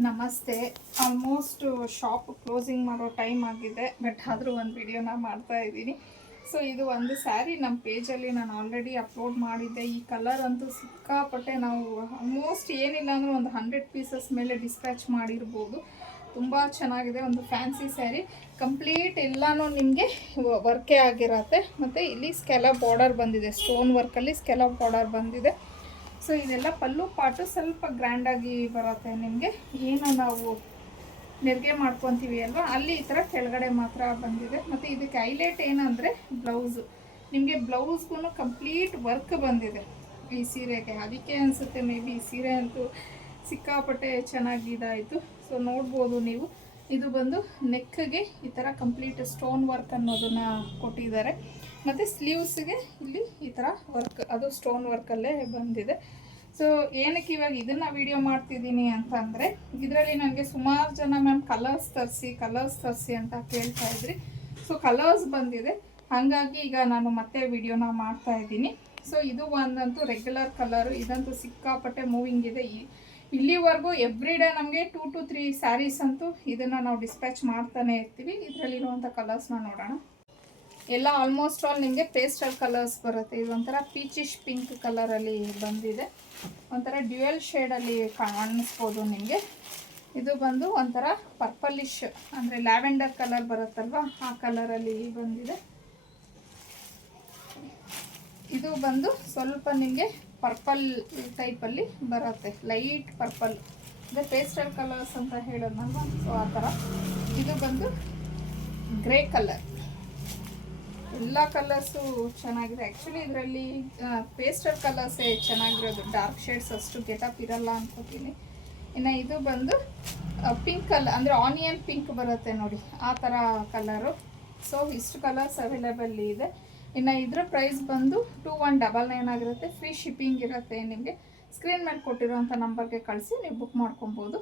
ನಮಸ್ತೆ. Almost shop closing ಮಾಡೋ time ಆಗಿದೆ, ಬಟ್ ಆದರೂ ಒಂದು ವಿಡಿಯೋನ ಮಾಡ್ತಾ ಇದ್ದೀನಿ. ಸೊ ಇದು ಒಂದು ಸ್ಯಾರಿ ನಮ್ಮ ಪೇಜಲ್ಲಿ ನಾನು ಆಲ್ರೆಡಿ ಅಪ್ಲೋಡ್ ಮಾಡಿದ್ದೆ. ಈ ಕಲರ್ ಅಂತೂ ಸಿಕ್ಕಾಪಟ್ಟೆ ನಾವು ಆಲ್ಮೋಸ್ಟ್ ಏನಿಲ್ಲ ಅಂದರೂ ಒಂದು 100 ಪೀಸಸ್ ಮೇಲೆ ಡಿಸ್ಪ್ಯಾಚ್ ಮಾಡಿರ್ಬೋದು. ತುಂಬ ಚೆನ್ನಾಗಿದೆ. ಒಂದು ಫ್ಯಾನ್ಸಿ ಸ್ಯಾರಿ, ಕಂಪ್ಲೀಟ್ ಎಲ್ಲನೂ ನಿಮಗೆ ವರ್ಕೇ ಆಗಿರತ್ತೆ. ಮತ್ತು ಇಲ್ಲಿ ಸ್ಕೆಲಪ್ ಬಾರ್ಡರ್ ಬಂದಿದೆ, ಸ್ಟೋನ್ ವರ್ಕಲ್ಲಿ ಸ್ಕೆಲಪ್ ಬಾರ್ಡರ್ ಬಂದಿದೆ. ಸೊ ಇದೆಲ್ಲ ಪಲ್ಲು ಪಾಟು ಸ್ವಲ್ಪ ಗ್ರ್ಯಾಂಡಾಗಿ ಬರುತ್ತೆ. ನಿಮಗೆ ಏನು ನಾವು ನೆರಿಗೆ ಮಾಡ್ಕೊತೀವಿ ಅಲ್ವಾ, ಅಲ್ಲಿ ಈ ಥರ ಕೆಳಗಡೆ ಮಾತ್ರ ಬಂದಿದೆ. ಮತ್ತು ಇದಕ್ಕೆ ಹೈಲೈಟ್ ಏನಂದರೆ ಬ್ಲೌಸು. ನಿಮಗೆ ಬ್ಲೌಸ್ಗೂ ಕಂಪ್ಲೀಟ್ ವರ್ಕ್ ಬಂದಿದೆ ಈ ಸೀರೆಗೆ. ಅದಕ್ಕೆ ಅನಿಸುತ್ತೆ ಮೇ ಬಿ ಈ ಸೀರೆ ಅಂತೂ ಸಿಕ್ಕಾಪಟ್ಟೆ ಚೆನ್ನಾಗಿದಾಯಿತು. ಸೊ ನೋಡ್ಬೋದು ನೀವು, ಇದು ಬಂದು ನೆಕ್ಗೆ ಈ ಥರ ಕಂಪ್ಲೀಟ್ ಸ್ಟೋನ್ ವರ್ಕ್ ಅನ್ನೋದನ್ನು ಕೊಟ್ಟಿದ್ದಾರೆ. ಮತ್ತು ಸ್ಲೀವ್ಸ್ಗೆ ಇಲ್ಲಿ ಈ ಥರ ವರ್ಕ್, ಅದು ಸ್ಟೋನ್ ವರ್ಕಲ್ಲೇ ಬಂದಿದೆ. ಸೊ ಏನಕ್ಕೆ ಇವಾಗ ಇದನ್ನು ವಿಡಿಯೋ ಮಾಡ್ತಿದ್ದೀನಿ ಅಂತಂದರೆ, ಇದರಲ್ಲಿ ನನಗೆ ಸುಮಾರು ಜನ ಮ್ಯಾಮ್ ಕಲರ್ಸ್ ತರಿಸಿ ಅಂತ ಕೇಳ್ತಾ ಇದ್ರಿ. ಸೊ ಕಲರ್ಸ್ ಬಂದಿದೆ, ಹಾಗಾಗಿ ಈಗ ನಾನು ಮತ್ತೆ ವಿಡಿಯೋನ ಮಾಡ್ತಾ ಇದ್ದೀನಿ. ಸೊ ಇದು ಒಂದಂತೂ ರೆಗ್ಯುಲರ್ ಕಲರು, ಇದಂತೂ ಸಿಕ್ಕಾಪಟ್ಟೆ ಮೂವಿಂಗ್ ಇದೆ. ಇಲ್ಲಿವರೆಗೂ ಎವ್ರಿ ಡೇ ನಮಗೆ 2 to 3 ಸ್ಯಾರೀಸ್ ಅಂತೂ ಇದನ್ನು ನಾವು ಡಿಸ್ಪ್ಯಾಚ್ ಮಾಡ್ತಾನೆ ಇರ್ತೀವಿ. ಇದರಲ್ಲಿರುವಂಥ ಕಲರ್ಸ್ನ ನೋಡೋಣ. ಎಲ್ಲ ಆಲ್ಮೋಸ್ಟ್ ಆಲ್ ನಿಮಗೆ ಪೇಸ್ಟಲ್ ಕಲರ್ಸ್ ಬರುತ್ತೆ. ಇದು ಒಂಥರ ಪೀಚಿಶ್ ಪಿಂಕ್ ಕಲರಲ್ಲಿ ಬಂದಿದೆ, ಒಂಥರ ಡ್ಯುಯಲ್ ಶೇಡಲ್ಲಿ ಕಾಣಿಸ್ಬೋದು ನಿಮಗೆ. ಇದು ಬಂದು ಒಂಥರ ಪರ್ಪಲಿಶ್ ಅಂದರೆ ಲ್ಯಾವೆಂಡರ್ ಕಲರ್ ಬರುತ್ತಲ್ವ, ಆ ಕಲರಲ್ಲಿ ಬಂದಿದೆ. ಇದು ಬಂದು ಸ್ವಲ್ಪ ನಿಮಗೆ ಪರ್ಪಲ್ ಟೈಪಲ್ಲಿ ಬರುತ್ತೆ, ಲೈಟ್ ಪರ್ಪಲ್. ಅಂದರೆ ಪೇಸ್ಟಲ್ ಕಲರ್ಸ್ ಅಂತ ಹೇಳೋದಲ್ವ, ಸೊ ಆ ಥರ. ಇದು ಬಂದು ಗ್ರೇ ಕಲರ್. ಎಲ್ಲ ಕಲರ್ಸು ಚೆನ್ನಾಗಿದೆ. ಆ್ಯಕ್ಚುಲಿ ಇದರಲ್ಲಿ ಪೇಸ್ಟಲ್ ಕಲರ್ಸೇ ಚೆನ್ನಾಗಿರೋದು, ಡಾರ್ಕ್ ಶೇಡ್ಸ್ ಅಷ್ಟು ಗೆಟಪ್ ಇರಲ್ಲ ಅನ್ಕೋತೀನಿ. ಇನ್ನು ಇದು ಬಂದು ಪಿಂಕ್ ಕಲರ್, ಅಂದರೆ ಆನಿಯನ್ ಪಿಂಕ್ ಬರುತ್ತೆ ನೋಡಿ, ಆ ಥರ ಕಲರು. ಸೊ ಇಷ್ಟು ಕಲರ್ಸ್ ಅವೈಲೇಬಲ್ ಇದೆ. ಇನ್ನು ಇದ್ರ ಪ್ರೈಸ್ ಬಂದು 2199 ಆಗಿರುತ್ತೆ. ಫ್ರೀ ಶಿಪ್ಪಿಂಗ್ ಇರುತ್ತೆ ನಿಮಗೆ. ಸ್ಕ್ರೀನ್ ಮೇಲೆ ಕೊಟ್ಟಿರೋಂಥ ನಂಬರ್ಗೆ ಕಳಿಸಿ ನೀವು ಬುಕ್ ಮಾಡ್ಕೊಬೋದು.